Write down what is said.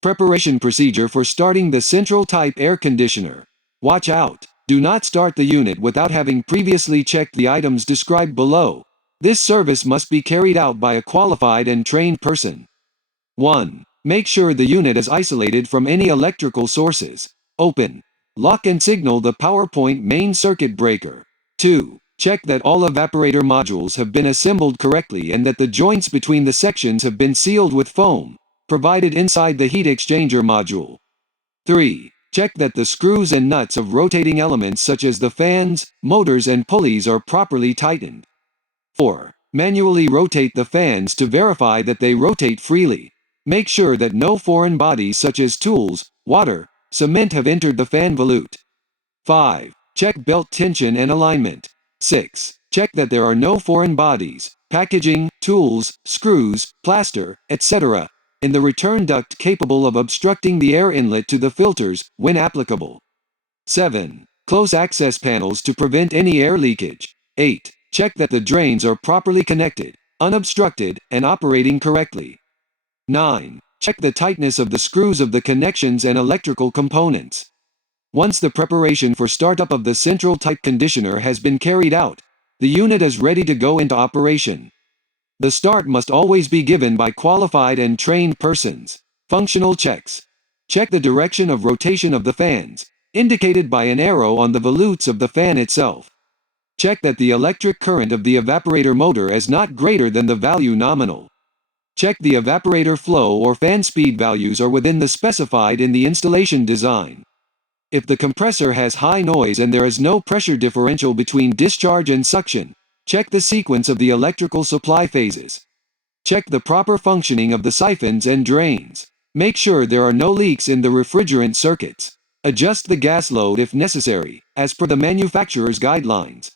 Preparation procedure for starting the central type air conditioner. Watch out! Do not start the unit without having previously checked the items described below. This service must be carried out by a qualified and trained person. 1. Make sure the unit is isolated from any electrical sources. Open, lock and signal the PowerPoint main circuit breaker. 2. Check that all evaporator modules have been assembled correctly and that the joints between the sections have been sealed with foam, provided inside the heat exchanger module. 3. Check that the screws and nuts of rotating elements such as the fans, motors and pulleys are properly tightened. 4. Manually rotate the fans to verify that they rotate freely. Make sure that no foreign bodies such as tools, water, cement have entered the fan volute. 5. Check belt tension and alignment. 6. Check that there are no foreign bodies, packaging, tools, screws, plaster, etc., in the return duct capable of obstructing the air inlet to the filters, when applicable. 7. Close access panels to prevent any air leakage. 8. Check that the drains are properly connected, unobstructed, and operating correctly. 9. Check the tightness of the screws of the connections and electrical components. Once the preparation for startup of the central type conditioner has been carried out, the unit is ready to go into operation. The start must always be given by qualified and trained persons. Functional checks. Check the direction of rotation of the fans, indicated by an arrow on the volutes of the fan itself. Check that the electric current of the evaporator motor is not greater than the value nominal. Check the evaporator flow or fan speed values are within the specified in the installation design. If the compressor has high noise and there is no pressure differential between discharge and suction, check the sequence of the electrical supply phases. Check the proper functioning of the siphons and drains. Make sure there are no leaks in the refrigerant circuits. Adjust the gas load if necessary, as per the manufacturer's guidelines.